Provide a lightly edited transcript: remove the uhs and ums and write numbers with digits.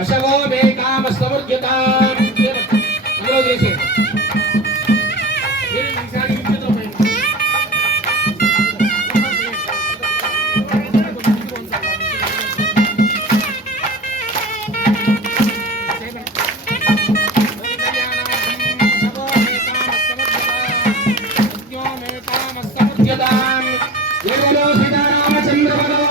अशवो बेकाम समर्ग्यताम हमलो जैसे मेरे निशानी में तो मैं ये बोलो सीतारामचंद्र भगवान